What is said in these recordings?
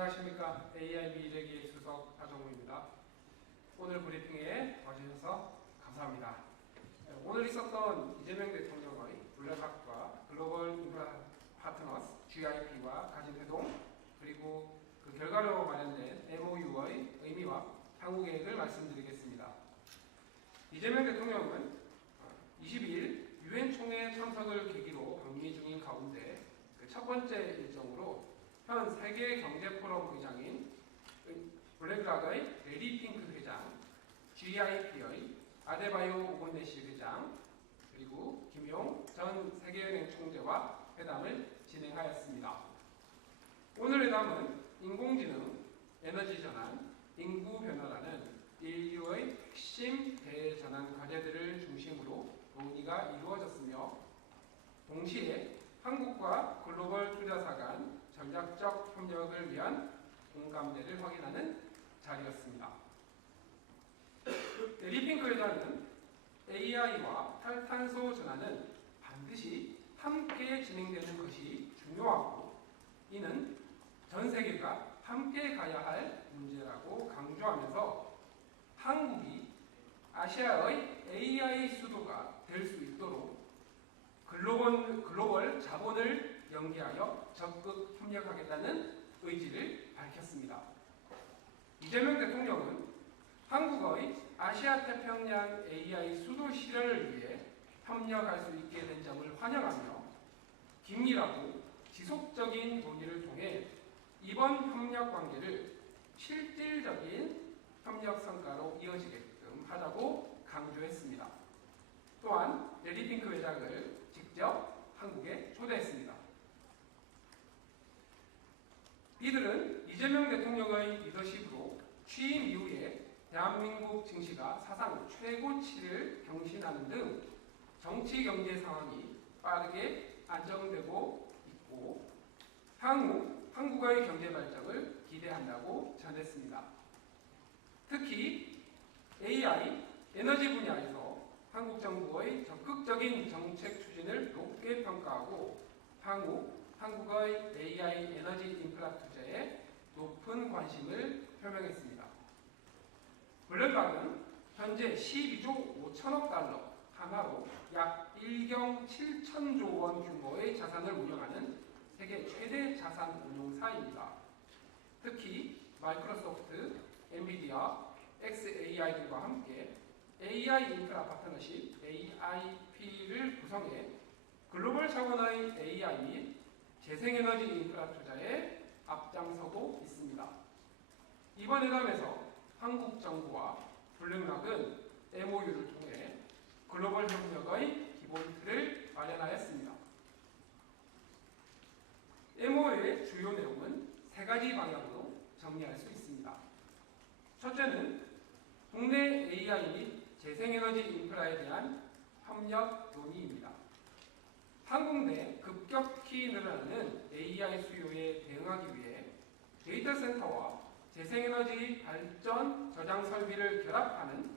안녕하십니까. AI 미래기획 수석 하정우입니다. 오늘 브리핑에 와주셔서 감사합니다. 오늘 있었던 이재명 대통령의 블랙학과 글로벌 인프라 파트너스 GIP와 가진 회동, 그리고 그 결과로 마련된 MOU의 의미와 향후 계획을 말씀드리겠습니다. 이재명 대통령은 22일 유엔 총회 참석을 계기로 방미 중인 가운데 그 첫 번째 일정으로 현 세계경제포럼 의장인 블랙락의 레리 핑크 회장, GIP의 아데바요 오곤네시 회장, 그리고 김용 전 세계은행 총재와 회담을 진행하였습니다. 오늘 회담은 인공지능, 에너지 전환, 인구 변화라는 인류의 핵심 대전환 과제들을 중심으로 논의가 이루어졌으며, 동시에 한국과 글로벌 투자사 간 전략적 협력을 위한 공감대를 확인하는 자리였습니다. 리핑크 회장은 AI와 탈탄소 전환은 반드시 함께 진행되는 것이 중요하고, 이는 전 세계가 함께 가야 할 문제라고 강조하면서 한국이 아시아의 AI 수도가 될 수 있도록 글로벌 자본을 연계하여 적극 협력하겠다는 의지를 밝혔습니다. 이재명 대통령은 한국의 아시아 태평양 AI 수도 실현을 위해 협력할 수 있게 된 점을 환영하며, 긴밀하고 지속적인 논의를 통해 이번 협력 관계를 실질적인 협력 성과로 이어지게끔 하자고 강조했습니다. 또한 레리 핑크 회장을 직접 한국에 초대했습니다. 이들은 이재명 대통령의 리더십으로 취임 이후에 대한민국 증시가 사상 최고치를 경신하는 등 정치 경제 상황이 빠르게 안정되고 있고, 향후 한국의 경제 발전을 기대한다고 전했습니다. 특히 AI, 에너지 분야에서 한국 정부의 적극적인 정책 추진을 높게 평가하고, 향후 한국의 AI 에너지 인프라 투자에 높은 관심을 표명했습니다. 블랙락은 현재 12조 5천억 달러, 하나로 약 1경 7천조 원 규모의 자산을 운영하는 세계 최대 자산 운용사입니다. 특히 마이크로소프트, 엔비디아, xAI 등과 함께 AI 인프라 파트너십 AIP를 구성해 글로벌 차원의 AI 및 재생에너지 인프라 투자에 앞장서고 있습니다. 이번 회담에서 한국 정부와 블랙락은 MOU를 통해 글로벌 협력의 기본 틀을 마련하였습니다. MOU의 주요 내용은 세 가지 방향으로 정리할 수 있습니다. 첫째는 국내 AI 및 재생에너지 인프라에 대한 협력 논의입니다. 한국 내 급격히 늘어나는 AI 수요에 대응하기 위해 데이터 센터와 재생에너지 발전 저장 설비를 결합하는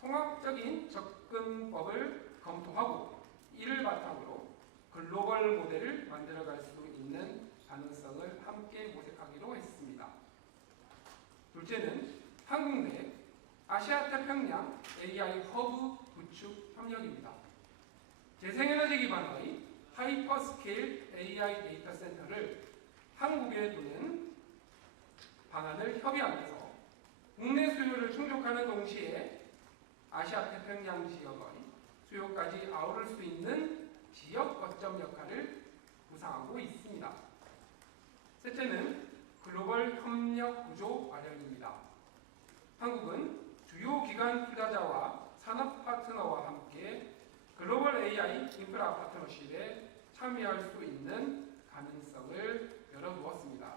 통합적인 접근법을 검토하고, 이를 바탕으로 글로벌 모델을 만들어갈 수 있는 가능성을 함께 모색하기로 했습니다. 둘째는 한국 내 아시아 태평양 AI 허브 구축 협력입니다. 재생에너지 기반의 하이퍼스케일 AI 데이터 센터를 한국에 두는 방안을 협의하면서 국내 수요를 충족하는 동시에 아시아 태평양 지역의 수요까지 아우를 수 있는 지역 거점 역할을 구상하고 있습니다. 셋째는 글로벌 협력 구조 마련입니다. 한국은 주요 기관 투자자와 산업 파트너와 함께 글로벌 AI 인프라 파트너십에 참여할 수 있는 가능성을 열어두었습니다.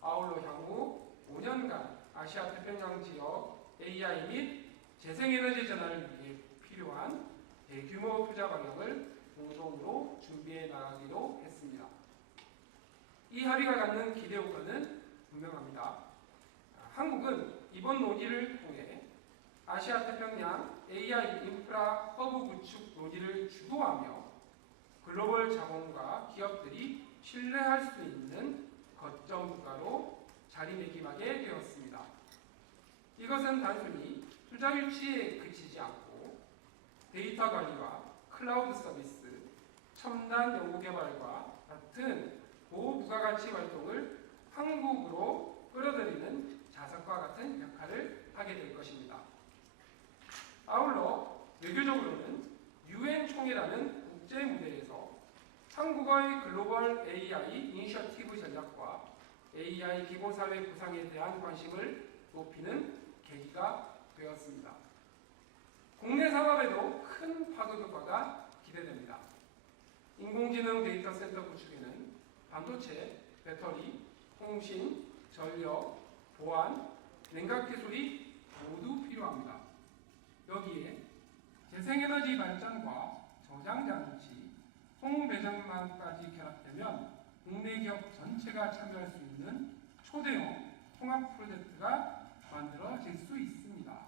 아울러 향후 5년간 아시아 태평양 지역 AI 및 재생에너지 전환을 위해 필요한 대규모 투자 방향을 공동으로 준비해 나가기로 했습니다. 이 합의가 갖는 기대 효과는 분명합니다. 한국은 이번 논의를 통해 아시아 태평양 AI 인프라 허브 구축 논의를 주도하며 글로벌 자본과 기업들이 신뢰할 수 있는 거점 국가로 자리매김하게 되었습니다. 이것은 단순히 투자 유치에 그치지 않고 데이터 관리와 클라우드 서비스, 첨단 연구개발과 같은 고부가가치 활동을 한국으로 끌어들이는 자석과 같은 역할을 하게 될 것입니다. 아울러 외교적으로는 UN 총회라는 국제 무대에서 한국의 글로벌 AI 이니셔티브 전략과 AI 기본사회 구상에 대한 관심을 높이는 계기가 되었습니다. 국내 산업에도 큰 파급 효과가 기대됩니다. 인공지능 데이터 센터 구축에는 반도체, 배터리, 통신, 전력, 보안, 냉각 기술이 모두 필요합니다. 여기에 재생에너지 발전과 저장 장치, 송배전망까지 결합되면 국내 기업 전체가 참여할 수 있는 초대형 통합 프로젝트가 만들어질 수 있습니다.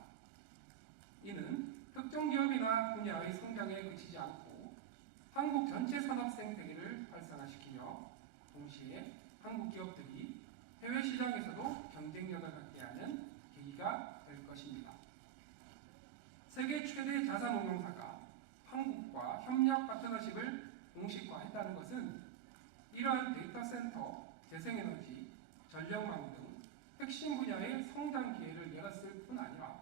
이는 특정 기업이나 분야의 성장에 그치지 않고 한국 전체 산업 생태계를 활성화시키며 동시에 한국 기업들이 해외 시장에서도 경쟁력을 갖게 하는 계기가 될 것입니다. 세계 최대 자산운용사가 한국과 협력 파트너십을 공식화했다는 것은 이러한 데이터 센터, 재생에너지, 전력망 등 핵심 분야의 성장 기회를 열었을 뿐 아니라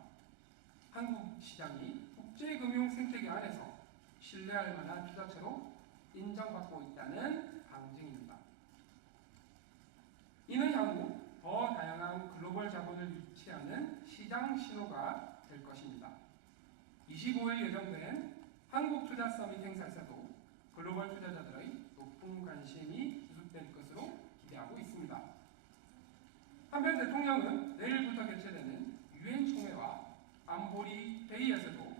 한국 시장이 국제금융 생태계 안에서 신뢰할 만한 투자처로 인정받고 있다는 방증입니다. 이는 향후 더 다양한 글로벌 자본을 유치하는 시장 신호가 될 것입니다. 25일 예정된 한국 투자 서밋 행사에서도 글로벌 투자자들의 높은 관심이 수습될 것으로 기대하고 있습니다. 한편 대통령은 내일부터 개최되는 UN 총회와 안보리 회의에서도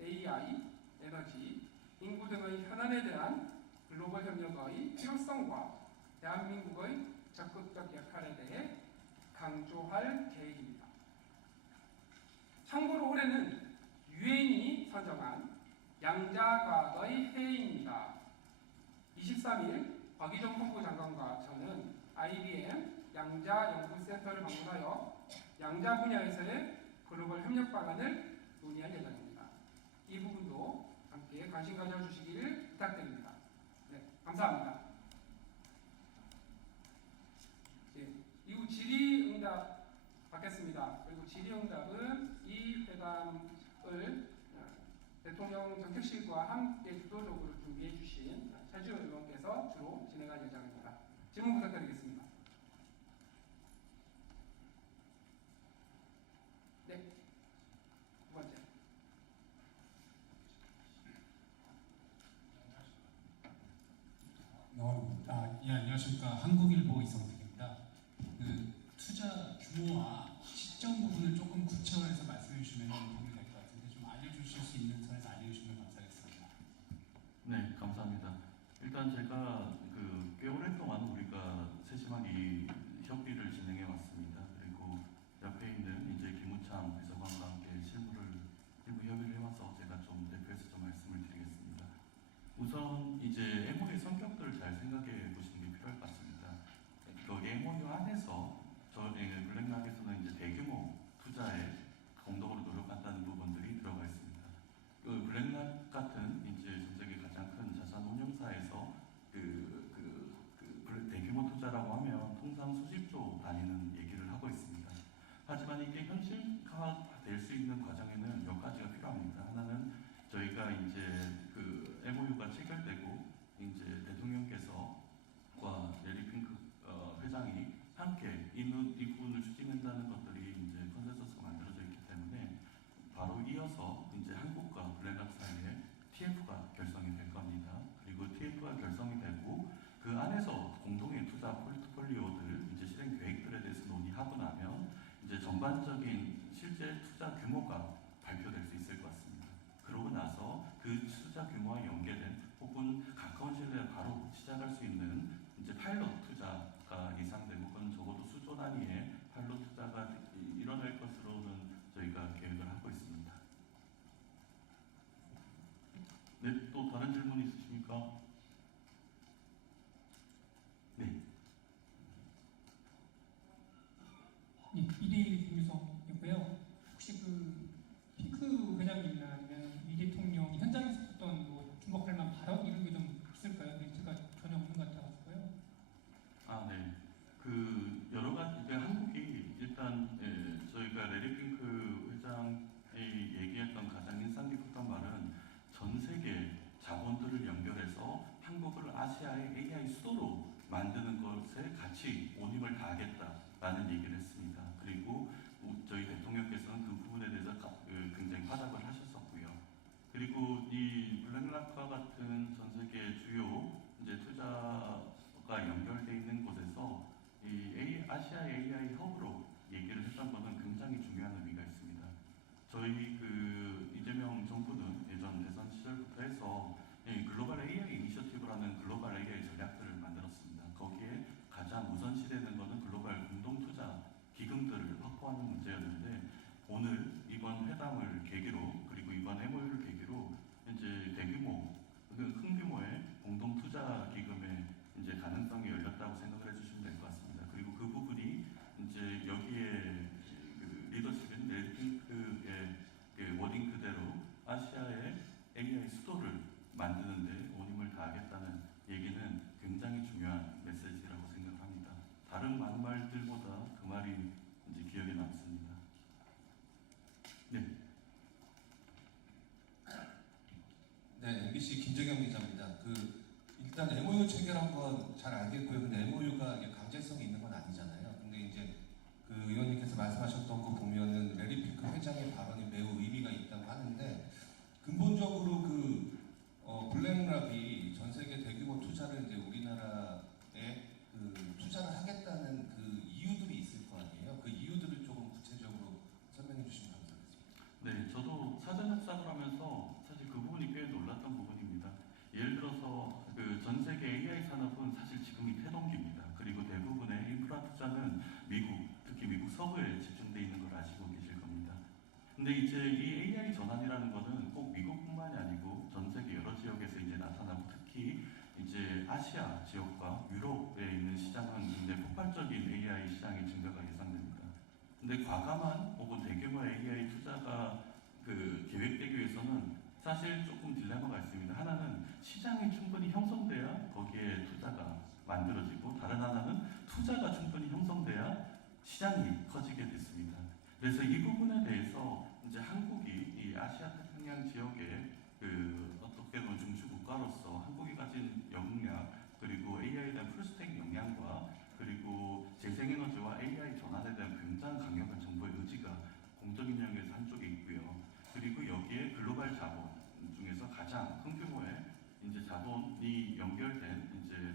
AI, 에너지, 인구 등의 현안에 대한 글로벌 협력의 필요성과 대한민국의 적극적 역할에 대해 강조할 계획입니다. 참고로 올해는 유엔이 선정한 양자과학의 해입니다. 23일 박희정 본부 장관과 저는 IBM 양자연구센터를 방문하여 양자 분야에서의 글로벌 협력 방안을 논의할 예정입니다. 이 부분도 함께 관심 가져주시길 부탁드립니다. 네, 감사합니다. 네, 이후 질의응답 받겠습니다. 그리고 질의응답은 이 회담을 대통령 정책실과 함께 주도적으로 준비해 주신 차주호 의원께서 주로 진행할 예정입니다. 질문 부탁드리겠습니다. 네, 두 번째. 예, 안녕하십니까. 한국일보 이성택입니다. 투자 규모와 시점 부분을 조금 구체화해서 말씀해 주시면 도움이 될 것 같은데 좀 알려주실 수 있는 선에서 알려주시면 감사하겠습니다. 네, 감사합니다. 일단 제가 꽤 오랫동안 우리가 세심하게 이 협의를 진행해 왔습니다. 그리고 옆에 있는 이제 김우창 비서관과 함께 실무를 일부 협의를 해와서 제가 좀 대표해서 좀 말씀을 드리겠습니다. 우선 이제 MOU의 성격들을 잘 생각해 보시는 게 필요할 것 같습니다. 그 MOU 안에서 저희 블랙락에서는 이제 대규모 투자에 공동으로 노력한다는 부분들이 들어가 있습니다. 그 블랙락 같은 이제 전 세계 가장 큰 자산 운용사에서 대규모 투자라고 하면 통상 수십조 단위는 얘기를 하고 있습니다. 하지만 이게 현실화될 수 있는 과정에는 몇 가지가 필요합니다. 하나는 저희가 이제 MOU가 체결되고 이제 대통령께서와 레리 핑크 회장이 함께 이 부분을 추진한다는 것들이 이제 컨센서스가 만들어져 있기 때문에 바로 이어서 이제 한국과 블랙락 사이에 TF가 결성이 될 겁니다. 그리고 TF가 결성이 되고 그 안에서 공동의 투자 포트폴리오들 이제 실행 계획들에 대해서 논의하고 나면 이제 전반적인 실제 투자 규모가 발표될 수 있을 것 같습니다. 그러고 나서 그 투자 규모와 연계된 혹은 가까운 시일내에 바로 시작할 수 있는 이제 파일럿 투자가 예상되고 그건 적어도 수조 단위의 파일럿 투자가 일어날 것으로는 저희가 계획을 하고 있습니다. 네, 또 다른 질문 있으십니까? 네. 아시아의 AI 수도로 만드는 것에 같이 온 힘을 다하겠다라는 얘기를 했습니다. 그리고 저희 대통령께서는 그 부분에 대해서 굉장히 화답을 하셨었고요. 그리고 이 블랙락과 같은 전 세계 주요 이제 투자가 연결되어 있는 곳에서 이 아시아 AI 허브로 얘기를 했던 것은 굉장히 중요한 의미가 있습니다. 저희 그 이재명 정부는 예전 대선 시절부터 해서 이 글로벌 AI 이니셔티브라는 글로벌 AI 전략들을 만들었습니다. 거기에 가장 우선시되는 것은 글로벌 공동투자 기금들을 확보하는 문제였는데 오늘 이번 회담을 계기로 그리고 이번 MOU를 계기로 이제 대규모 큰 규모의 공동투자 기금의 이제 가능성이 열렸다고 생각을 해주시면 될 것 같습니다. 그리고 그 부분이 이제 여기에 그 리더십인 넬 핑크의 그 워딩 그대로 아시아의 AI 수도를 만드는데 온 힘을 다하겠다는 얘기는 굉장히 중요한 메시지라고 생각합니다. 다른 많은 말들보다 그 말이 이제 기억에 남습니다. 네. 네, MBC 김재경 기자입니다. 일단 MOU 체결한 건 잘 알겠고요. 근데 MOU가 강제성이 있는 건 아니잖아요. 근데 이제 그 의원님께서 말씀하셨던 거 보면은 레리 핑크 회장의 발언이 매우 의미가 있다고 하는데 근본적으로 블랙락이 전 세계 대규모 투자를 이제 우리나라에 투자를 하겠다는 그 이유들이 있을 거 아니에요. 그 이유들을 조금 구체적으로 설명해 주시면 감사하겠습니다. 네, 저도 사전 협상을 하면서 사실 그 부분이 꽤 놀랐던 부분입니다. 예를 들어서 그 전 세계 AI 산업은 사실 지금이 태동기입니다. 그리고 대부분의 인프라 투자는 미국, 특히 미국 서부에 집중되어 있는 걸 아시고 계실 겁니다. 근데 이제 이 AI 전환이라는 거는 꼭 미국뿐만이 아니고 전 세계 여러 지역에서 이제 나타나고 특히 이제 아시아 지역과 유럽에 있는 시장은 굉장히 폭발적인 AI 시장의 증가가 예상됩니다. 근데 과감한 혹은 대규모의 AI 투자가 계획되기 위해서는 사실 조금 딜레마가 있습니다. 하나는 시장이 충분히 형성돼야 거기에 투자가 만들어지고 다른 하나는 투자가 충분히 형성돼야 시장이 커지게 됐습니다. 그래서 이 부분에 대해서 이제 한국이 이 아시아 태평양 지역의 어떻게 보면 중추 국가로서 한국이 가진 역량 그리고 AI에 대한 풀스택 역량과 그리고 재생에너지와 AI 전환에 대한 굉장히 강력한 정부의 의지가 공적인 영역에서 한쪽에 있고요. 그리고 여기에 글로벌 자본 중에서 가장 큰 규모의 이제 자본이 연결된 이제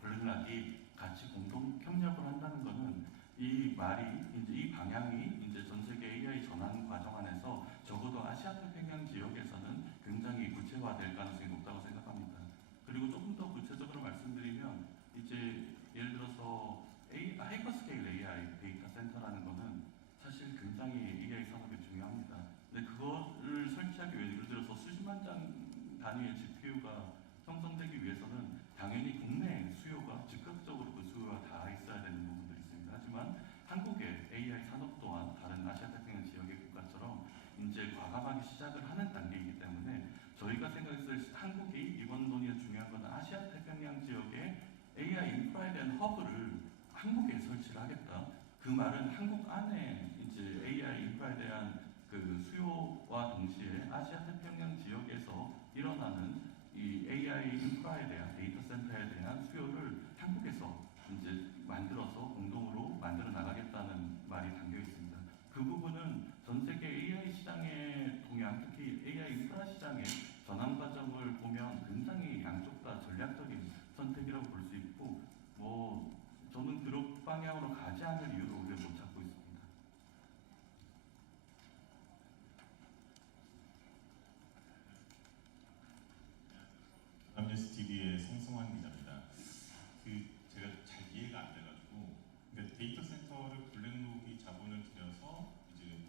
블랙락이 같이 공동 협력을 한다는 것은 이 말이 이제 이 방향이 이제 전 세계 AI 전환 과정 안에서 적어도 아시아 태평양 지역에서는 굉장히 구체화될 가능성이 높다고 생각합니다. 그리고 조금 더 구체적으로 말씀드리면 이제 예를 들어서 하이퍼스케일 AI 데이터 센터라는 거는 사실 굉장히 AI 산업에 중요합니다. 근데 그거를 설치하기 위해 예를 들어서 수십만 장 단위의 GPU가 형성되기 위해서는 당연히 국내 수요가 즉각적으로 그 수요가 다 있어야 되는 부분들이 있습니다. 하지만 한국의 AI 산업 또한 다른 아시아 태평양 지역의 국가처럼 이제 과감하게 시작을 하는 단계이기 때문에 저희가 생각했을 때 한국이 이번 논의에 중요한 건 아시아 태평양 지역의 AI 인프라에 대한 허브를 한국에 설치를 하겠다. 그 말은 한국 안에 이제 AI 인프라에 대한 그 수요와 동시에 아시아 태평양 지역에서 일어나는 이 AI 인프라에 대한 데이터 센터에 대한 수요를 한국에서 이제 만들어서 공동으로 만들어 나가겠다는 말이 담겨 있습니다. 그 부분은 전 세계 AI 시장의 동향, 특히 AI 인프라 시장의 전환 과정을 보면 굉장히 양쪽 다 전략적인 선택이라고 볼 수 있고, 저는 그런 방향으로 가지 않을 이유를 오히려 못 찾고 있습니다. 연합뉴스 TV의 송승환 기자입니다. 제가 잘 이해가 안 돼가지고, 그러니까 데이터 센터를 블랙록이 자본을 들여서 이제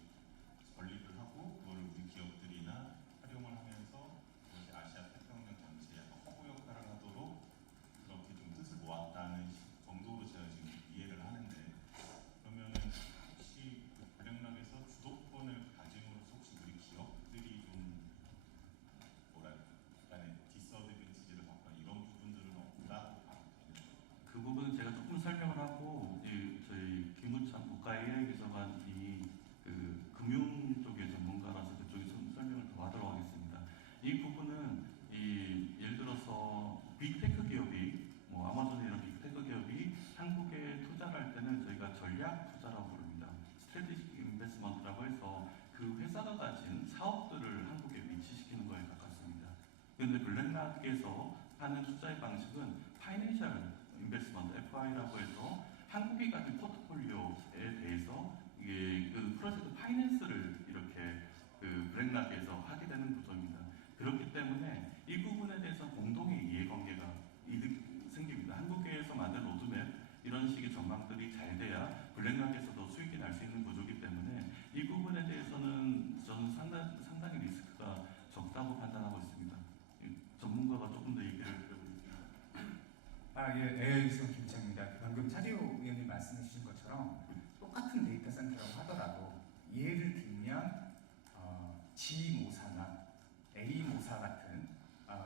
건립을 하고 그거를 우리 기업들이나 활용을 하면서 그것이 아시아 태평양 전체에 약간 허브 역할을 하도록 그렇게 좀 뜻을 모았다는 정도로 제가 지금 이해를 하는데, 그러면은 혹시 블랙록에서 주도권을 가짐으로써 혹시 우리 기업들이 좀 약간의 디스어드밴티지를 받거나 이런 부분들은 없다고 봐도 되는 거예요? 그 부분은 제가 조금 설명을 하고 저희 김우찬 국가 AI 비서관이 금융 쪽의 전문가라서 그쪽에 좀 설명을 더 하도록 하겠습니다. 이 부분은 예를 들어서 빅테크 기업이 블랙락에서 하는 투자의 방식은 파이낸셜 인베스트먼트 FI라고 해서 한국이 가진 포트폴리오에 대해서 이게 그 프로젝트 파이낸스를 이렇게 그 블랙락에서 하게 되는 구조입니다. 그렇기 때문에 이 부분에 대해서 공동의 이해관계가 생깁니다. 한국에서 만든 로드맵 이런 식의 전망들이 잘 돼야 블랙락에서도 수익이 날 수 있는 구조이기 때문에 이 부분에 대해서는 저는 상당히 리스크가 적다고 판단하고 있습니다. 전문가가 조금 더 얘기를 드려보겠습니다. 예, 유승 김창입니다. 방금 차디오 의원님 말씀해 주신 것처럼 똑같은 데이터 센터라고 하더라도 예를 들면 G모사나 A모사 같은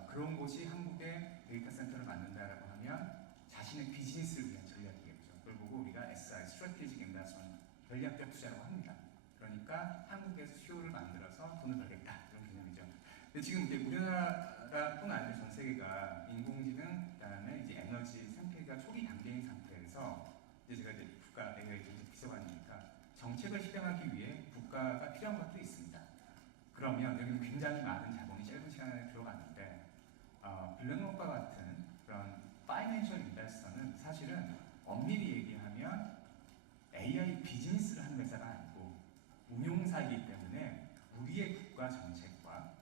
그런 곳이 한국에 데이터 센터를 만든다라고 하면 자신의 비즈니스를 위한 전략이겠죠. 그걸 보고 우리가 SI, Strategic Investment, 전략적 투자라고 합니다. 그러니까 한국에서 수요를 만들어서 돈을 벌겠다 이런 개념이죠. 근데 지금 이제 우리나라뿐 아니라 전 세계가 인공지능 그다음에 이제 에너지 생태계가 초기 단계인 상태에서 이제 제가 이제 국가 AI 정책 비서관이니까 정책을 실행하기 위해 국가가 필요한 것도 있습니다. 그러면 여기는 굉장히 많은 자본이 짧은 시간에 들어갔는데 블랙록과 같은 그런 파이낸셜 인베스터는 사실은 엄밀히 얘기하면 AI 비즈니스를 하는 회사가 아니고 운용사이기 때문에 우리의 국가 정책과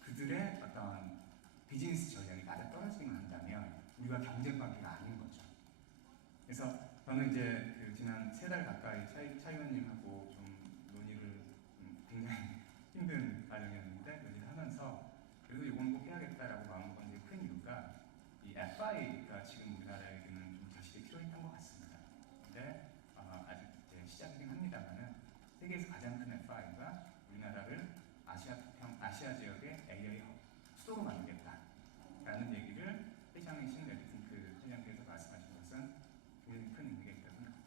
그들의 어떤 비즈니스 전략이 맞아 떨어지기만 한다면 우리가 경쟁 관계가 아닌 거죠. 그래서 저는 이제 그 지난 3달 가까이 차 의원님하고 좀 논의를 굉장히 힘든 과정이었는데 논의를 하면서 그래도 이건 꼭 해야겠다라고 마음먹은 게 큰 이유가 이 FI가 지금 우리나라에게는 좀 결실이 필요했던 것 같습니다. 근데 아직 이제 시작이긴 합니다만은 세계에서 가장 큰 FI가 우리나라를 아시아 지역의 AI 수도로 만들겠다라는 얘기를 회장이신 레드핑크 회장께서 말씀하신 것은 굉장히 큰 의미가 있다고 생각합니다.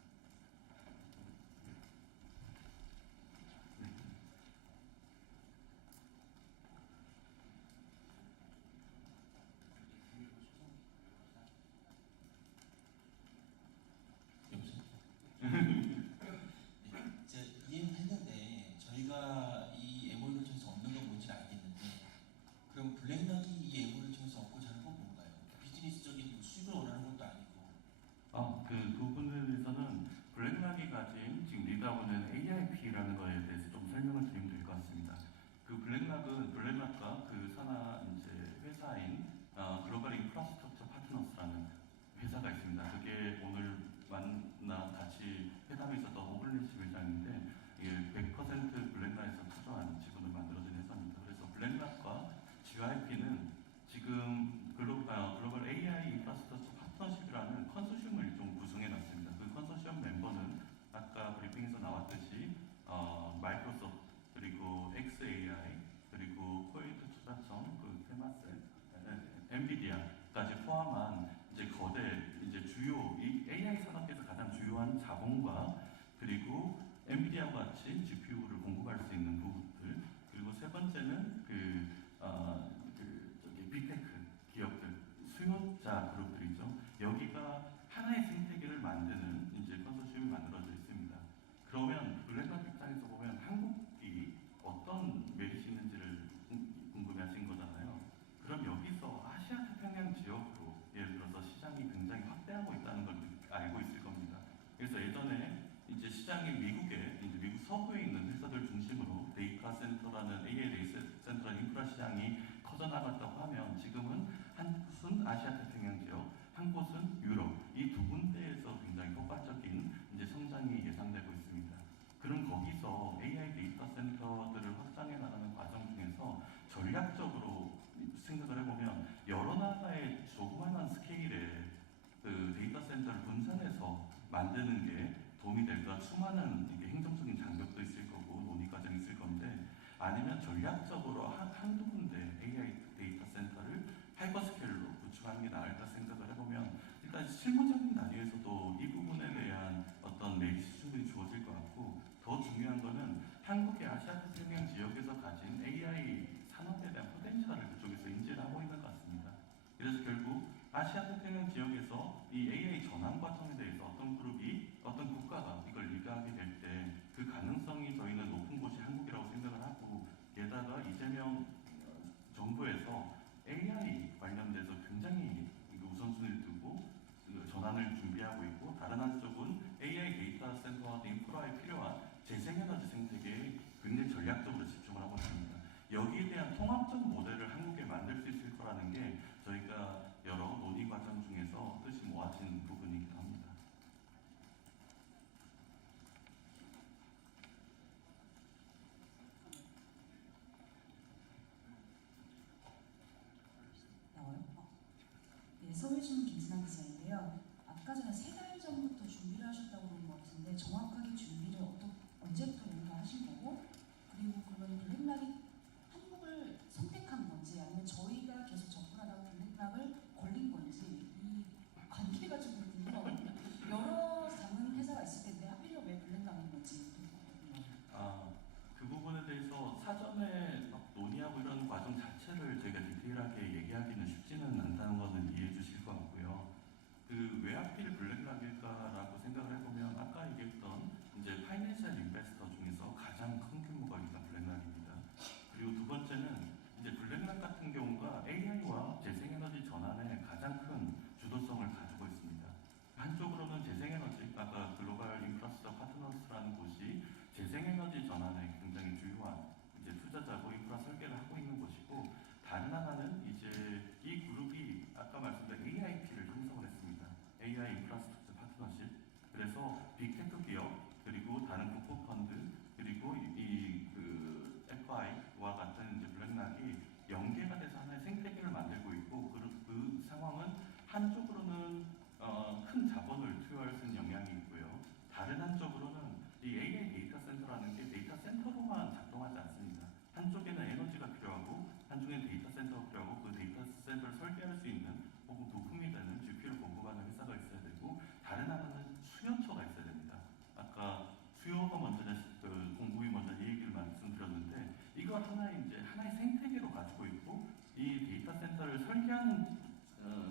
이제 이해는 했는데 저희가 이 MOU를 통해서 얻는 건 뭔지 알겠는데 그럼 블랙락이 이 MOU를 통해서 얻고자 하는 건 뭔가요? 비즈니스적인 수익을 원하는 것도 아니고. 그 부분에 대해서는 블랙락이 가진 지금 리드하고는 AIP라는 거에 대해서 좀 설명을 드리면 될 것 같습니다. 그 블랙락과 그 산하 이제 회사인 글로벌 인프라스트럭처 파트너스라는 회사가 있습니다. 그게 오늘 같이 회담에 있었던 오블리시 회장인데 이게 100% 블랙락에서 투자한 직원을 만들어진 회사입니다. 그래서 블랙락과 GIP는 지금 글로벌 AI 인프라스트럭처 파트너십이라는 컨소시엄을 좀 구성해놨습니다. 그 컨소시엄 멤버는 아까 브리핑에서 나왔듯이 마이크로소프트 그리고 XAI 그리고 코웨이트 투자청 그 테마셀 엔비디아까지 포함한 이제 거대 이제 주요 이 AI 산업에서 가장 주요한 자본과 그리고 엔비디아와 같이 GPU를 공급할 수 있는 부분들 그리고 세 번째는 빅테크 기업들 수요자 그룹들이죠. 여기가 하나의 생태계를 만드는 이제 컨소시엄이 만들어져 있습니다. 그러면 블랙락 입장에서 보면 한국이 어떤 메리트 있는지를 궁금해하신 거잖아요. 그럼 여기서 아시아 태평양 지역으로 예를 들어서 시장이 굉장히 확대하고 있다는 걸 알고 있을 겁니다. 그래서 예전에 이제 시장이 미국에 이제 미국 서부에 있는 회사들 중심으로 데이터 센터라는 AI 데이터 센터라는 인프라 시장이 커져나갔다고 하면 지금은 한 곳은 아시아 태평양 지역, 한 곳은 유럽 이 두 군데에서 굉장히 폭발적인 이제 성장이 예상되고 있습니다. 그럼 거기서 AI 데이터 센터들을 확장해 나가는 과정 중에서 전략적으로 생각을 해보면 여러 나라의 조그마한 스케일의 그 데이터 센터를 분산해서 만드는 게 도움이 될까 수많은 이게 행정적인 장벽도 있을 거고 논의 과정이 있을 건데 아니면 전략적으로 한두 군데 AI 데이터 센터를 하이퍼스케일로 구축하는 게 나을까 생각을 해보면 일단 실무적인 단위에서도 이 부분에 대한 어떤 메리트 충분히 주어질 것 같고 더 중요한 거는 한국의 아시아 태평양 지역에서 가진 AI 산업에 대한 포텐셜을 그쪽에서 인지를 하고 있는 것 같습니다. 그래서 결국 아시아 태평양 지역에서 이 AI 전환 과정에 대해서 어떤 그룹이 어떤 국가가 이걸 리드하게 될 때 그 가능성이 저희는 높은 곳이 한국이라고 생각을 하고 게다가 이재명 정부에서 AI 있다는 게 저희가 여러 논의 과정 중에서 뜻이 모아진 부분이기도 합니다. 나와요? 네, 서울신문 김진아 기자인데요. 아까 전에 3달 전부터 준비를 하셨다고 그런 것 같은데 정확하게 준비를 언제부터 뭔가 하신 거고, 그리고 그러면 블랙락이 한국을 선택한 건지 아니면 저희가 계속 접근하다가 블랙락을 걸린 건지 이 관계가 좀 궁금하거든요. 여러 장은 회사가 있을 텐데 하필이면 왜 블랙락인 건지 궁금하거든요. 그 부분에 대해서 사전에 막 논의하고 이런 과정 자체를 저희가 디테일하게 얘기하기는 쉽지는 않다는 것은 이해해 주실 것 같고요. 왜 하필 블랙락일까라고 생각을 해보면 아까 얘기했던 이제 파이낸셜 인베스터 중에서 가장 큰 규모가 일단 블랙락입니다. 그리고 두 번째는 이제 블랙락 같은 경우가 AI와 재생에너지 전환에 가장 큰 주도성을 가지고 있습니다. 한쪽으로는 재생에너지, 아까 글로벌 인프라스트럭처 파트너스라는 곳이 재생에너지 전환에 굉장히 주요한 이제 투자자고 인프라 설계를 하고 있는 곳이고, 다른 하나는 이제 이 그룹이 아까 말씀드린 AIP를 형성을 했습니다. AI 인프라스트럭처 파트너십. 그래서 빅테크 기업 그리고 다른 국부 펀드 그리고 그 FI와 같은 이제 블랙락이 연계가 돼서 하나의 생태계를 만들고 있고, 그 상황은 한쪽으로는 큰 자본을 투여할 수 있는 영향이 있고요. 다른 한쪽으로는 이 AI 데이터 센터라는 게 데이터 센터로만 작동하지 않습니다. 한쪽에는 에너지가 필요하고 한쪽에는 데이터 센터가 필요하고 그 데이터 센터를 설계할 수 있는 혹은 부품이 되는 GPU를 공급하는 회사가 있어야 되고, 다른 하나는 수요처가 있어야 됩니다. 아까 수요가 먼저냐 공급이 먼저 이 얘기를 말씀드렸는데, 이걸 하나의 생태계로 가지고 있고, 이 데이터 센터를 설계하는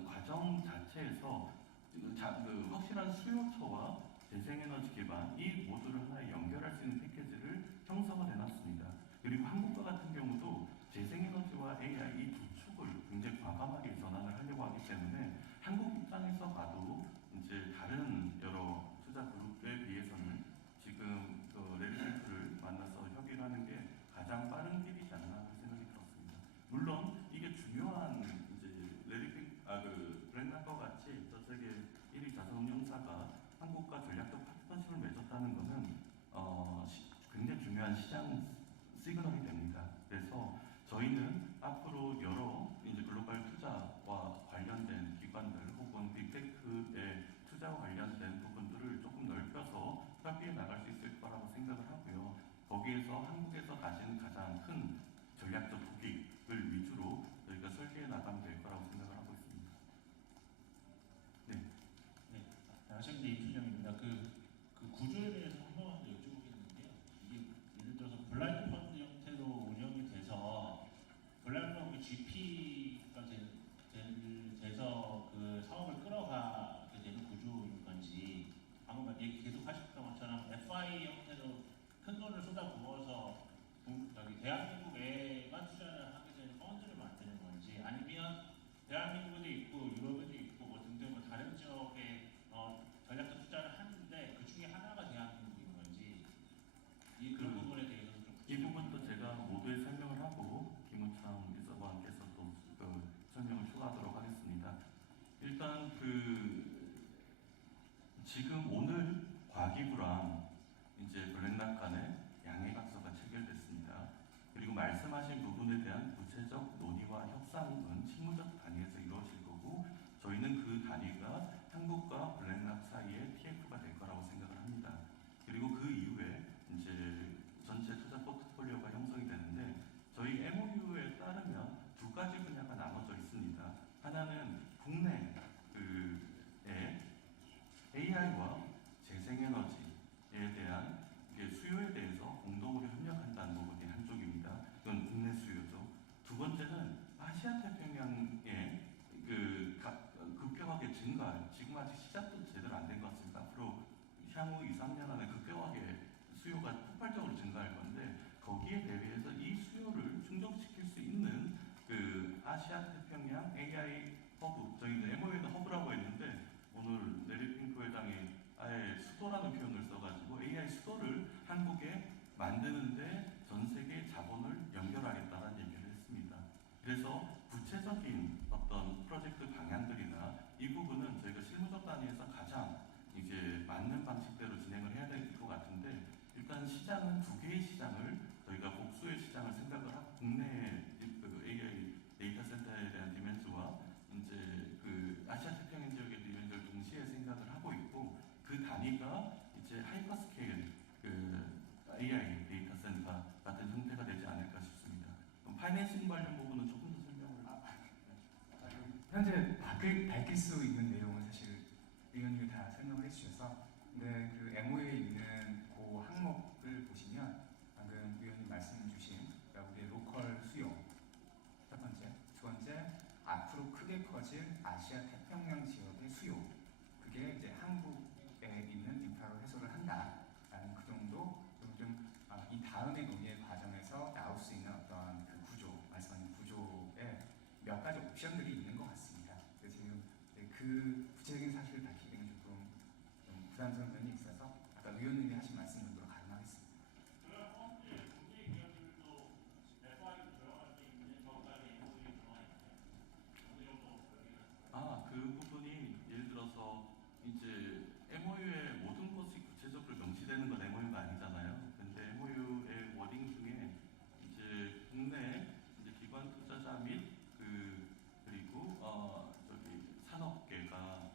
과정 자체에서 확실한 수요처와 재생에너지 기반 이 모두를 하나에 연결할 수 있는 패키지를 형성을 해놨습니다. 그리고 한국과 같은 경우도 재생에너지와 AI 이 두 축을 굉장히 과감하게 전환을 하려고 하기 때문에 한국 입장에서 봐도 이제 다른 여러 투자 그룹에 비해서는 지금 레리핑크를 만나서 협의를 하는 게 가장 빠른 길이지 않나 생각이 들었습니다. 물론 이게 중요한 이제 블랙락과 같이 전 세계 1위 자산운용사가 한국과 전략적 파트너십을 맺었다는 것은 굉장히 중요한 시장 시그널이 됩니다. 그래서 저희는 앞으로 여러 이제 글로벌 투자와 관련된 기관들 혹은 빅테크의 투자와 관련된 부분들을 조금 넓혀서 협의해 나갈 수 있을 거라고 생각을 하고요. 거기에서 한국에서 가진 가장 큰 전략적 국익을 위주로 저희가 설계해 나가면 될 거라고 생각을 하고 있습니다. 네. 네, 안녕하십니까, 이준영입니다. 그 구조에 대해서 한 번만 더 여쭤보겠는데요. 이게 예를 들어서 블라인드 펀드 형태로 운영이 돼서 블랙록이 GP가 돼서 그 사업을 끌어가게 되는 구조인 건지, 방금 얘기 계속 하셨던 것처럼 FI 형태로 큰 돈을 쏟아부어서 여기 대한민국에만 투자를 하게 되는 펀드를 만드는 건지, 아니면 대한민국에도 있고 유럽에도 있고 뭐 등등 뭐 다른 지역에 전략적 투자를 하는데 그 중에 하나가 대한민국인 건지, 그 부분에 대해서는 좀 이 부분도 제가 모두에 설명을 하고 김우창 비서관께서 또 설명을 추가하도록 하겠습니다. 일단 지금 오늘 과기부랑 이제 블랙락 간에 양해각서가 체결됐습니다. 그리고 말씀하신 부분에 대한 구체적 논의와 협상은 실무적 단위에서 이루어질 거고, 저희는 그 단위가 한국과 블랙락 사이의 TF가 될 거라고 생각을 합니다. 그리고 그 이후에 이제 전체 투자 포트폴리오가 형성이 되는데, 저희 MOU에 따르면 두 가지 분야가 나눠져 있습니다. 하나는 국내에 AI와 재생에너지에 대한 수요에 대해서 공동으로 협력한다는 부분이 한쪽입니다. 이건 국내 수요죠. 두 번째는 아시아 태평양의 급격하게 증가, 지금 아직 시작도 제대로 안 된 것 같습니다. 앞으로 향후 2, 3년 안에 급격하게 수요가 폭발적으로 증가할 건데, 거기에 대비해서 이 수요를 충족시킬 수 있는 아시아 태평양 AI 허브, 저희는 MOU에는 허브라고 했는데 오늘 내리핑크 회장이 아예 수도라는 표현을 써가지고 AI 수도를 한국에 만드는데 전 세계 자본을 연결하겠다는 얘기를 했습니다. 그래서 구체적인 밝힐 수 있는 내용은 사실 의원님이 다 설명을 해주셔서, 근데 그 MOU에 있는 그 항목을 보시면 방금 의원님 말씀 주신 우리의 로컬 수요 첫 번째, 두 번째 앞으로 크게 커질 아시아 태평양 지역의 수요, 그게 이제 한국에 있는 인프라로 해소를 한다라는 그 정도 이 다음에 논의의 과정에서 나올 수 있는 어떤 그 구조, 말씀하신 구조에 몇 가지 옵션들이 있는 것 같습니다. 그래서 지금 그 구체적인 사실을 밝히기는 조금 좀 부담스러운 면이 있어서 아까 의원님이 하신 말씀 정도로 가능하겠습니다. 그 부분이 예를 들어서 이제 MOU의 모든 것이 구체적으로 명시되는 건 MOU가 아니잖아요. 근데 MOU의 워딩 중에 이제 국내 이제 기관 투자자 및 그리고 산업계가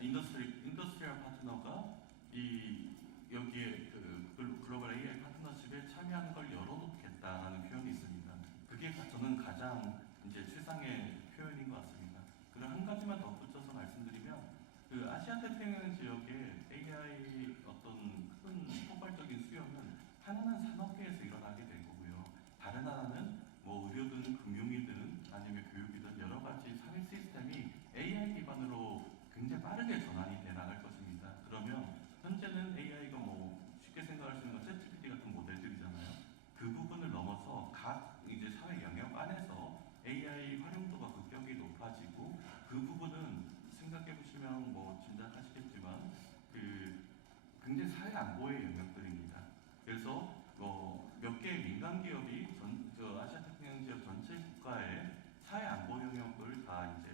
인더스트리얼 파트너가 이 여기에 그 글로벌 AI 파트너십에 참여하는 걸 열어놓겠다라는 표현이 있습니다. 그게 저는 가장 이제 최상의 표현인 것 같습니다. 그리고 한 가지만 덧붙여서 말씀드리면 그 아시아 태평양 지역의 AI 어떤 큰 폭발적인 수요는 하나는 산업계에서 일어나게 될 거고요. 다른 하나는 뭐 의료든 금융이든 아니면 교육이든 여러 가지 사회 시스템이 AI 기반으로 굉장히 빠르게 전환이 돼 나갈 것입니다. 그러면 현재는 AI가 뭐 쉽게 생각할 수 있는 건 챗GPT 같은 모델들이잖아요. 그 부분을 넘어서 각 이제 사회 영역 안에서 AI 활용도가 급격히 높아지고, 그 부분은 생각해 보시면 뭐 짐작하시겠지만 그 굉장히 사회 안보의 영역들입니다. 그래서 몇 개의 민간 기업이 아시아 태평양 지역 전체 국가의 사회 안보 영역을 다 이제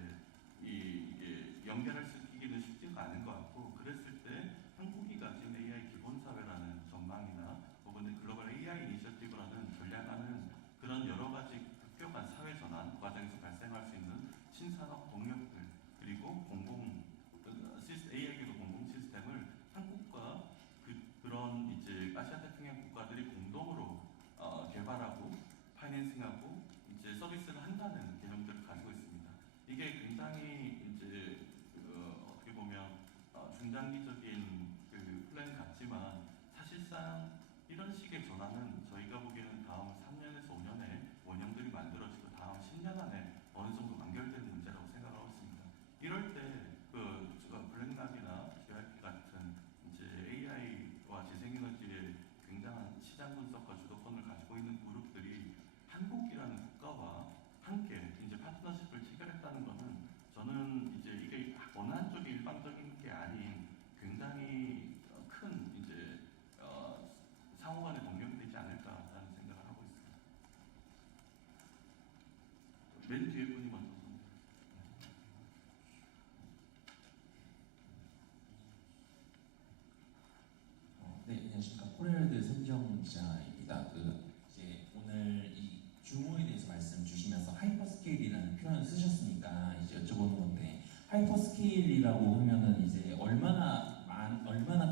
이게 연결할 수 있기는 쉽지가 않은 것 같고, 그랬을 때 한국이 가진 AI 기본 사회라는 전망이나 혹은 글로벌 AI 이니셔티브라는 전략하는 그런 여러 가지 급격한 사회 전환 과정에서 발생할 수 있는 신산업 동력들, 그리고 AI기도 공공 시스템을 한국과 그런 이제 아시아 태평양 국가들이 공동으로 개발하고 파이낸싱하고 이제 서비스를 한다는 개념들을 가지고 있습니다. 이게 굉장히 이제 어떻게 보면 중장기적인 그 플랜 같지만, 사실상 이런 식의 전환은 저희가 보기에는 다음 3년에서 5년에 원형들이 만들어지고 다음 10년 안에 어느 정도 완결되는 문제라고 생각하고 있습니다. 이럴 때 블랙락이나 GRP 같은 이제 AI와 재생에너지의 굉장한 시장 분석과 주도권을 가지고 있는 그룹들이 한국이라는 국가와 함께 이제 파트너십을 체결했다는 것은, 저는 이제 이게 어느 한쪽이 일방적인 게 아닌 굉장히 큰 이제 상호간의 동력이 되지 않을까라는 생각을 하고 있습니다. 맨 뒤에 분이 먼저. 네, 안녕하십니까. 코레일드 손정 기자입니다. 이제 오늘 이 규모에 대해서 말씀 주시면서 하이퍼스케일이라는 표현을 쓰셨으니까 이제 여쭤보는 건데, 하이퍼스케일이라고 하면은 이제 얼마나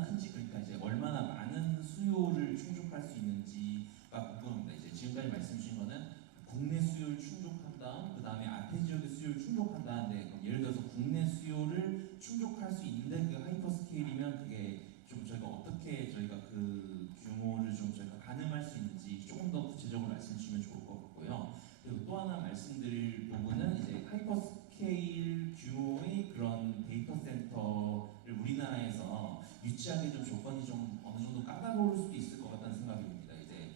큰지, 그러니까 이제 얼마나 많은 수요를 충족할 수 있는지가 궁금합니다. 이제 지금까지 말씀 주신 거는 국내 수요를 충족한 다음, 그 다음에 아태 지역의 수요를 충족한다는데, 그럼 예를 들어서 국내 수요를 충족할 수 있는 그 하이퍼스케일이면 그게 좀 저희가 어떻게 저희가 그 규모를 좀 저희가 가늠할 수 있는지 조금 더 구체적으로 말씀 주시면 좋을 것 같고요. 그리고 또 하나 말씀드릴 부분은 이제 하이퍼스케일 규모의 그런 데이터 센터를 우리나라에서 유치하기 좀 조건이 좀 어느 정도 까다로울 수도 있을 것 같다는 생각이 듭니다. 이제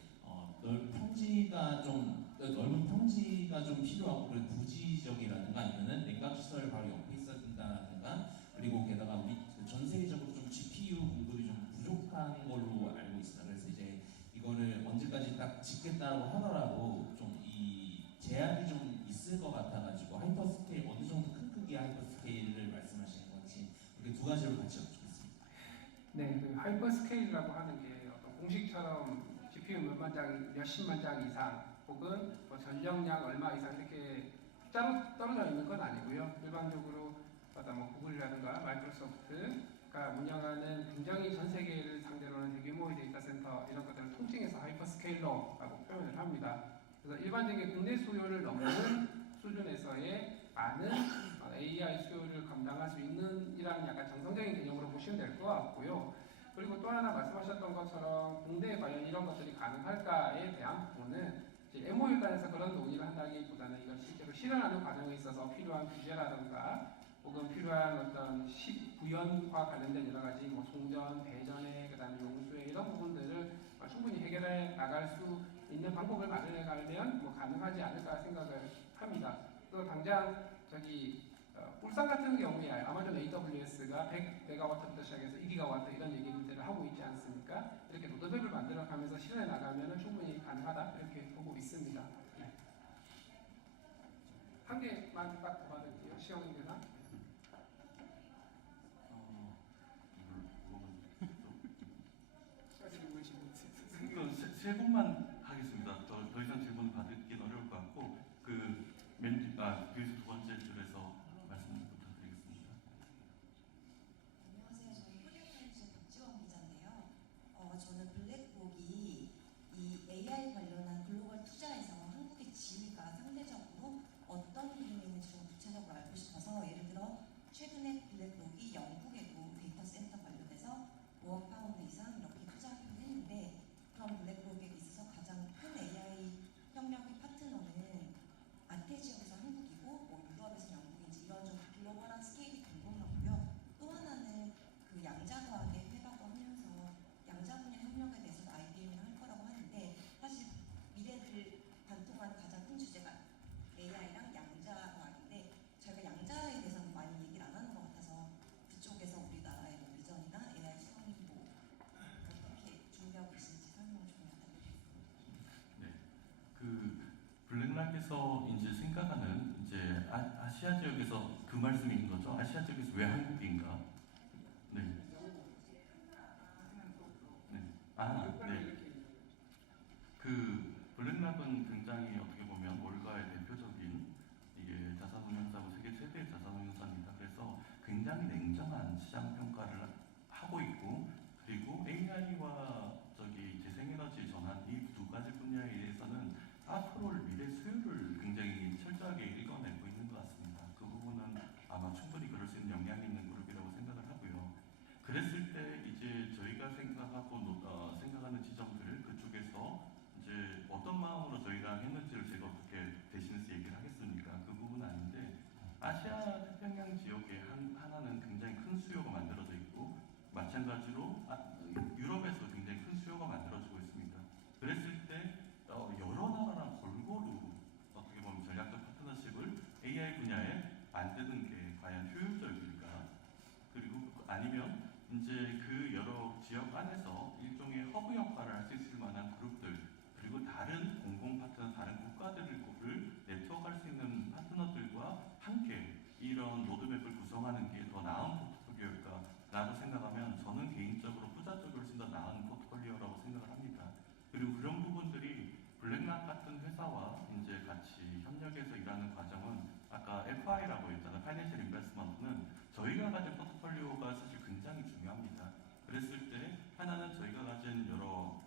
넓은 평지가 좀 필요하고, 그리고 부지적이라든가 아니면은 냉각 시설 바로 옆에 있어야 된다라든가, 그리고 게다가 우리 전 세계적으로 좀 GPU 공급이 좀 부족한 걸로 알고 있습니다. 그래서 이제 이거를 언제까지 딱 짓겠다고 하더라도 좀 이 제약이 좀 있을 것 같아가지고, 하이퍼스케일 어느 정도 큰 크기의 하이퍼스케일을 말씀하시는 건지, 이렇게 두 가지로 같이 여쭙겠습니다. 네, 그 하이퍼스케일이라고 하는 게 어떤 공식처럼 GPU 몇만 장, 몇십만 장 이상, 혹은 뭐 전력량 얼마 이상 이렇게 따로 떨어져 있는 건 아니고요. 일반적으로 어떤 뭐 구글이라든가 마이크로소프트가 운영하는 굉장히 전 세계를 상대로 하는 대규모의 데이터 센터 이런 것들을 통칭해서 하이퍼스케일러라고 표현을 합니다. 그래서 일반적인 국내 수요를 넘는 수준에서의 많은 AI 수요를 감당할 수 있는 이란 약간 정성적인 개념으로 보시면 될 것 같고요. 그리고 또 하나 말씀하셨던 것처럼 공대 관련 이런 것들이 가능할까에 대한 부분은 이제 MOU단에서 그런 논의를 한다기보다는 이걸 실제로 실현하는 과정에 있어서 필요한 규제라든가 혹은 필요한 어떤 구현과 관련된 여러 가지 뭐 송전, 배전에 그다음에 용수에 이런 부분들을 충분히 해결해 나갈 수 있는 방법을 마련해 가면 뭐 가능하지 않을까 생각을 합니다. 또 당장 울산 같은 경우에 아마존 AWS가 100메가와트부터 시작해서 2기가와트 이런 얘기들을 하고 있지 않습니까? 이렇게 로드맵을 만들어가면서 실현해 나가면 충분히 가능하다 이렇게 보고 있습니다. 네. 한 개만 딱 더 받을게요. 시험이 되나? 그 세 분만 하겠습니다. 더 이상 질문 받기는 어려울 것 같고 뒤에서 두 번째 줄에서 말씀 부탁드리겠습니다. 안녕하세요. 저는 코리아타임즈 박지원 기자인데요. 저는 블랙록이 이 AI 관련한 글로벌 투자에서 한국의 지위가 상대적으로 어떤 흐름이 있는지 좀 구체적으로 알고 싶어서 예를 들어 최근에 블랙록이 영국에도 데이터 센터 관련해서 5억 파운드 이상 이렇게 투자를 했는데 그런 블랙록에 있어서 가장 큰 AI 협력의 파트너는 아태 지역에서 한국이고 뭐 유럽에서 영국인지 이런 좀 글로벌한 스케일이 궁금하고요. 또 하나는 그 양자과학의 회라고 하면서 양자 분야 협력에 대해서 IBM이랑 할 거라고 하는데 사실 미래를 관통한 가장 큰 주제가 AI랑 양자과학인데 저희가 양자에 대해서는 많이 얘기를 안 하는 것 같아서 그쪽에서 우리나라의 뭐 비전이나 AI 수업이 뭐 어떻게 준비하고 계신지 설명을 좀 부탁드리겠습니다. 네, 블랙락에서 이제 생각하는 이제 아시아 지역에서 그 말씀인 거죠. 아시아 지역에서 왜 한국인가? 네. 네. 네. 블랙락은 굉장히 어떻게 보면 월가의 대표적인 이게 자산운용사고 세계 최대의 자산운용사입니다. 그래서 굉장히 냉정한 시장 평가를 하고 있고 그리고 AI와 재생에너지 전환 이 두 가지 분야에 대해서는 앞으로 미래 수요를 굉장히 철저하게 읽어내고 있는 것 같습니다. 그 부분은 아마 충분히 그럴 수 있는 역량이 있는 그룹이라고 생각을 하고요. 그랬을 때 이제 저희가 생각하는 지점들 그쪽에서 이제 어떤 마음으로 저희랑 했는지를 제가 어떻게 대신해서 얘기를 하겠습니까? 그 부분은 아닌데 아시아 태평양 지역에 하나는 굉장히 큰 수요가 만들어져 있고 마찬가지로 유럽에서 굉장히 큰 수요가 만들어지고 있습니다. 그랬을 때 여러 나라랑 골고루 어떻게 보면 전략적 파트너십을 AI 분야에 만드는 게 과연 효율적일까? 그리고 아니면 이제 그 여러 지역 안에서 일종의 허브 역할을 할 수 있을 만한 그룹들 그리고 다른 공공 파트너, 다른 국가들을 네트워크할 수 있는 파트너들과 함께 이런 로드맵을 구성하는 게 더 나은 포트폴리오일까라고 생각하면 저는 개인적으로 후자 쪽이 훨씬 더 나은 포트폴리오라고 생각을 합니다. 그리고 그런 부분들이 블랙락 같은 회사와 이제 같이 협력해서 일하는 과정은 아까 FI라고 했잖아요. 파이낸셜 인베스트먼트는 저희가 가진 포트폴리오가 사실 굉장히 중요합니다. 그랬을 때 하나는 저희가 가진 여러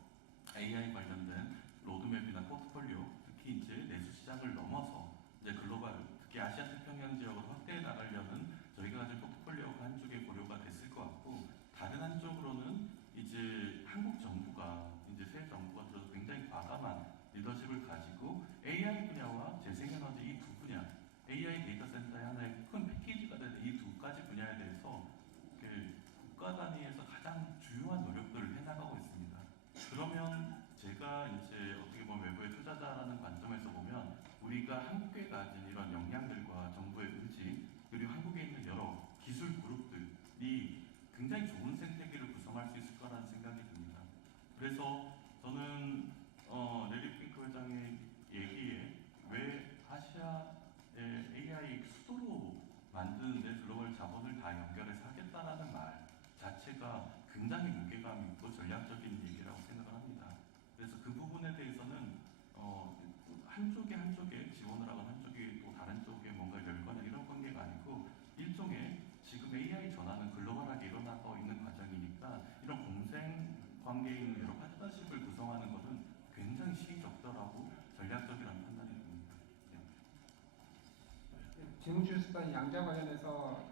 AI 관련된 로드맵이나 포트폴리오, 특히 이제 내수 시장을 넘어서 이제 글로벌, 특히 아시아 태평양 지역으로 확대해 나가려는 저희가 가진 포트폴리오가 한쪽에 고려가 됐을 것 같고 다른 한쪽으로는 이제 한국 정부가 이제 새 정부가 들어서 굉장히 과감한 리더십을 가지고 AI 분야와 재생에너지 이 두 분야, AI 데이터 센터의 하나의 큰 패키지가 된 이 두 가지 분야에 대해서 국가 단위에서 가장 주요한 노력들을 해나가고 있습니다. 그러면 제가 이제 어떻게 보면 외부의 투자자라는 관점에서 보면 우리가 한국에 가진 이런 역량들과 정부의 의지 그리고 한국에 있는 여러 기술 그룹들이 굉장히 좋은 생태계를 구성할 수 있을 거라는 생각이 듭니다. 그래서 저는 레리 핑크 회장의 얘기에 왜 아시아의 AI 수도로 만드는데 글로벌 자본을 다 연결해서 하겠다라는 말 자체가 굉장히 무게감 있고 전략적인 얘기라고 생각을 합니다. 그래서 그 부분에 대해서는 한쪽에 지원을 하거나 한쪽이 또 다른 쪽에 뭔가 열거나 이런 관계가 아니고 일종의 지금 AI 전환은 글로벌하게 일어나고 있는 과정이니까 이런 공생 관계에 있는 여러 파트너십을 구성하는 것은 굉장히 시의적절하고 전략적이라는 판단이 듭니다. 질문 주셨던 일단 양자 관련해서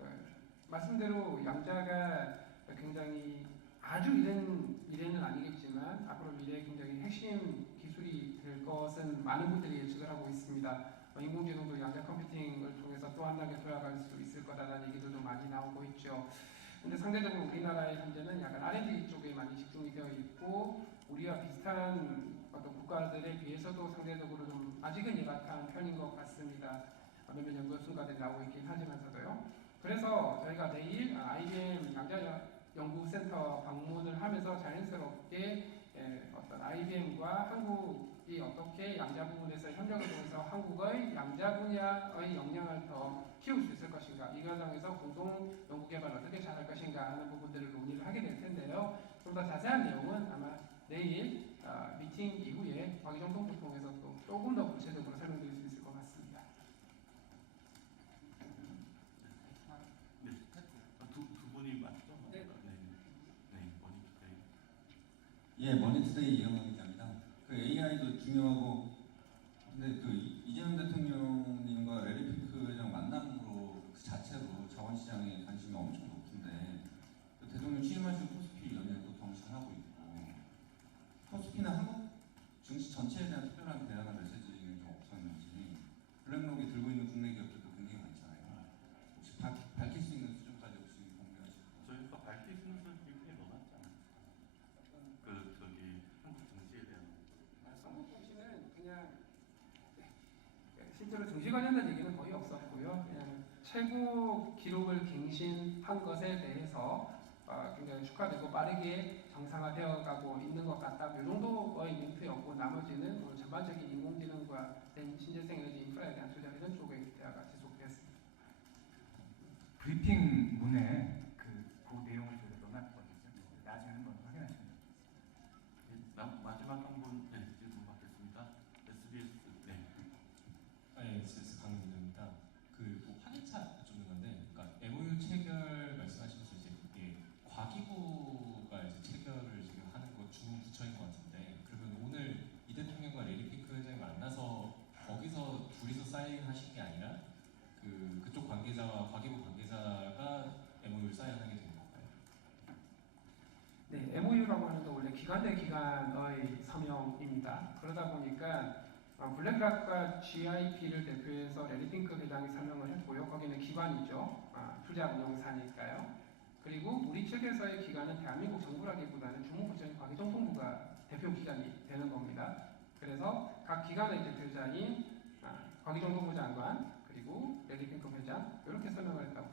말씀대로 양자가 굉장히 아주 미래는 아니겠지만 앞으로 미래의 굉장히 핵심 기술이 될 것은 많은 분들이 예측을 하고 있습니다. 인공지능도 양자 컴퓨팅을 통해서 또 한 단계 도약할 수 있을 거다라는 얘기들도 많이 나오고 있죠. 근데 상대적으로 우리나라의 현재는 약간 R&D 쪽에 많이 집중이 되어 있고 우리와 비슷한 어떤 국가들에 비해서도 상대적으로 좀 아직은 열악한 편인 것 같습니다. 몇몇 연구 순가들이 나오고 있긴 하지만서도요. 그래서 저희가 내일 IBM 양자 연구센터 방문을 하면서 자연스럽게 어떤 IBM과 한국이 어떻게 양자 부분에서 협력을 통해서 한국의 양자 분야의 역량을 더 키울 수 있을 것인가, 이 과정에서 공동 연구 개발 어떻게 잘할 것인가 하는 부분들을 논의를 하게 될 텐데요. 좀 더 자세한 내용은 아마 내일 미팅 이후에 과기정통부 통해서 또 조금 더 구체적으로 설명드릴 수 있을 것 같습니다. 네. 두 분이 맞죠? 네. 네, 머니투데이. 예, 머니투데이 이영학 기자입니다. 그 AI도 중요하고, 근데 그 이재명 대통령님과 레리 핑크 회장 만남으로 그 자체로 자원시장에 관심이 엄청 높은데, 그 대통령 취임하시고 코스피 연예도 경신하고 있고, 코스피나 한국 증시 전체에 대한 특별한 대안과 메시지는 좀 없었는지, 블랙록이 들고 있는 국내 기업들도 굉장히 많잖아요. 혹시 밝힐 수 있는 수준까지 혹시 공개하실까요? 저희가 밝힐 수 있는 수준이 꽤 넣어놨지 않았을까? 한국 증시에 대한. 한국 증시는 그냥 실제로 증시 관련된 얘기는 거의 없었고요. 그냥 최고 기록을 갱신한 것에 대해서 굉장히 축하되고 빠르게 정상화되어 가고 있는 것 같다. 이 정도의 멘트였고 나머지는 오늘 전반적인 인공지능과 신재생 에너지 인프라에 대한 투자 이런 쪽의 대화가 지속되었습니다. 브리핑 문에 그 내용을 저희가 넣어놨거든요. 나중에 한번 확인하시면 됩니다. 마지막 한 분, 네, 질문 받겠습니다. SBS, 네. 네, SBS 강민입니다. 그 확인차 여쭙는 건데, 그러니까 MOU 체결 말씀하시면서 이제 그게 과기부가 이제 체결을 지금 하는 거 주 부처인 것 같은데, 그러면 오늘 이 대통령과 레리 핑크 회장이 만나서 거기서 둘이서 사인하신 게 아니라 그쪽 관계자와 과기부 관계자가 MOU를 사인하게 된 건가요? 네, MOU라고 하는 건 원래 기관 대 기관의 서명입니다. 그러다 보니까 블랙락과 GIP를 대표해서 레리 핑크 회장이 서명을 했고요. 거기는 기관이죠. 투자 운용사니까요. 그리고 우리 측에서의 기관은 대한민국 정부라기보다는 주무부처인 과기정통부가 대표 기관이 되는 겁니다. 그래서 각 기관의 대표자인 과기정통부 장관 그리고 레리 핑크 회장 이렇게 서명을 했다고